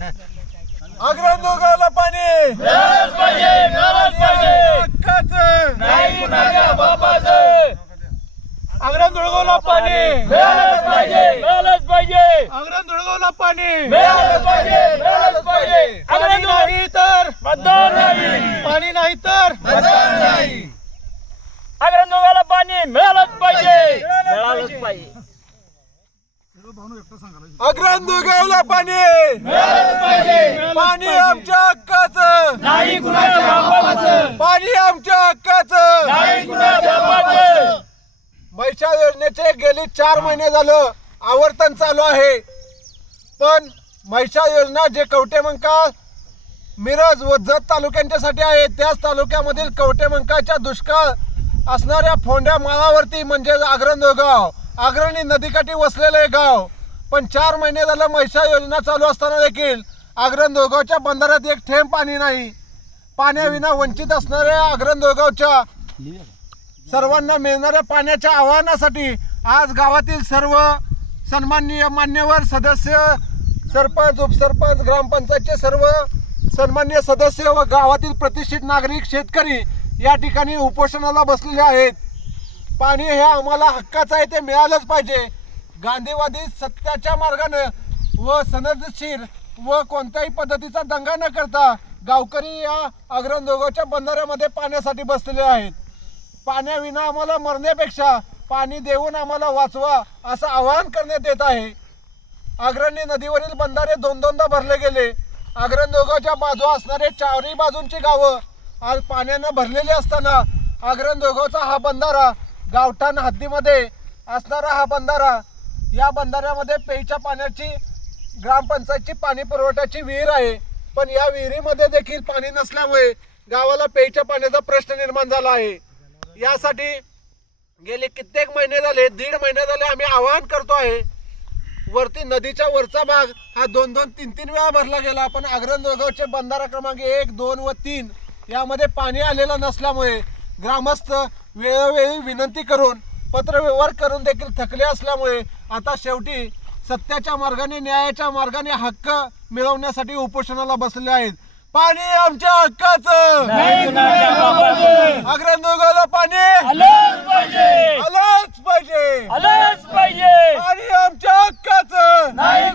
अग्रंदोगाला पाणी मिळालंच पाहिजे, मिळालंच पाहिजे. हक्काचं नाही कुणाच्या बापाचं. अग्रंदोगाला पाणी मिळालंच पाहिजे, मिळालंच पाहिजे. अग्रंदोगाला पाणी मिळालंच पाहिजे, मिळालंच पाहिजे. पाणी नाही तर मतदान नाही, पाणी नाही तर मतदान नाही. अग्रंदोगाला पाणी मिळालंच पाहिजे, मिळालंच पाहिजे. अग्रंदोगाला पाणी मिळालंच पाहिजे. पाणी आमच्या हक्काचं नाही कुणाच्या बापाचं. पाणी आमच्या हक्काचं नाही कुणाच्या बापाचं. मैशा योजनेचे गेली 4 महिने झालं आवर्तन चालू आहे, पण मैशा योजना जे कवटेमंका मिरज व जत तालुक्यांच्यासाठी आहे, त्याच तालुक्यामधील कवटेमंकाच्या दुष्काळ असणाऱ्या फोंड्या माळावरती म्हणजे अग्रंदोगाव अग्रणी नदीकाठी वसलेले गाव. पण 4 महिने झालं मैशा योजना चालू असताना देखील अग्रंदोगावच्या बंधाऱ्यात एक थेंब पाणी नाही. पाण्याविना वंचित असणाऱ्या अग्रंदोगावच्या सर्वांना मिळणाऱ्या पाण्याच्या आवाहनासाठी आज गावातील सर्व सन्माननीय मान्यवर सदस्य, सरपंच, उपसरपंच, ग्रामपंचायतचे सर्व सन्माननीय सदस्य व गावातील प्रतिष्ठित नागरिक, शेतकरी या ठिकाणी उपोषणाला बसलेले आहेत. पाणी हे आम्हाला हक्काचं आहे, ते मिळालंच पाहिजे. गांधीवादी सत्याच्या मार्गानं व सनदशीर व कोणत्याही पद्धतीचा दंगा न करता गावकरी या अग्रंदोगावच्या बंधाऱ्यामध्ये पाण्यासाठी बसलेले आहेत. पाण्याविना आम्हाला मरण्यापेक्षा पाणी देऊन आम्हाला वाचवा असं आवाहन करण्यात येत आहे. अग्रणी नदीवरील बंधारे 2-2दा भरले गेले. अग्रंदोगावच्या बाजू असणारे चारही बाजूंची गावं आज पाण्यानं भरलेली असताना अग्रंदोगावचा हा बंधारा गावठाण हद्दीमध्ये असणारा हा बंधारा, या बंधाऱ्यामध्ये प्यायच्या पाण्याची ग्रामपंचायतची पाणी पुरवठ्याची विहीर आहे, पण या विहिरीमध्ये देखील पाणी नसल्यामुळे गावाला प्यायच्या पाण्याचा प्रश्न निर्माण झाला आहे. यासाठी गेले कित्येक महिने झाले, 1.5 महिने झाले आम्ही आवाहन करतो आहे. वरती नदीच्या वरचा भाग हा 2-2, 3-3 वेळा भरला गेला, पण अग्रंदोगावचे बंधारा क्रमांक 1, 2 व 3 यामध्ये पाणी आलेलं नसल्यामुळे ग्रामस्थ वेळोवेळी विनंती करून पत्रव्यवहार करून देखील थकले असल्यामुळे आता शेवटी सत्याच्या मार्गाने, न्यायाच्या मार्गाने हक्क मिळवण्यासाठी उपोषणाला बसले आहेत. पाणी आमच्या हक्काचं, नाही कुणाच्या बापाचं. अग्रंदोगाला पाणी आलंच पाहिजे, आलंच पाहिजे. आलंच पाहिजे. पाणी आमच्या हक्काचं, नाही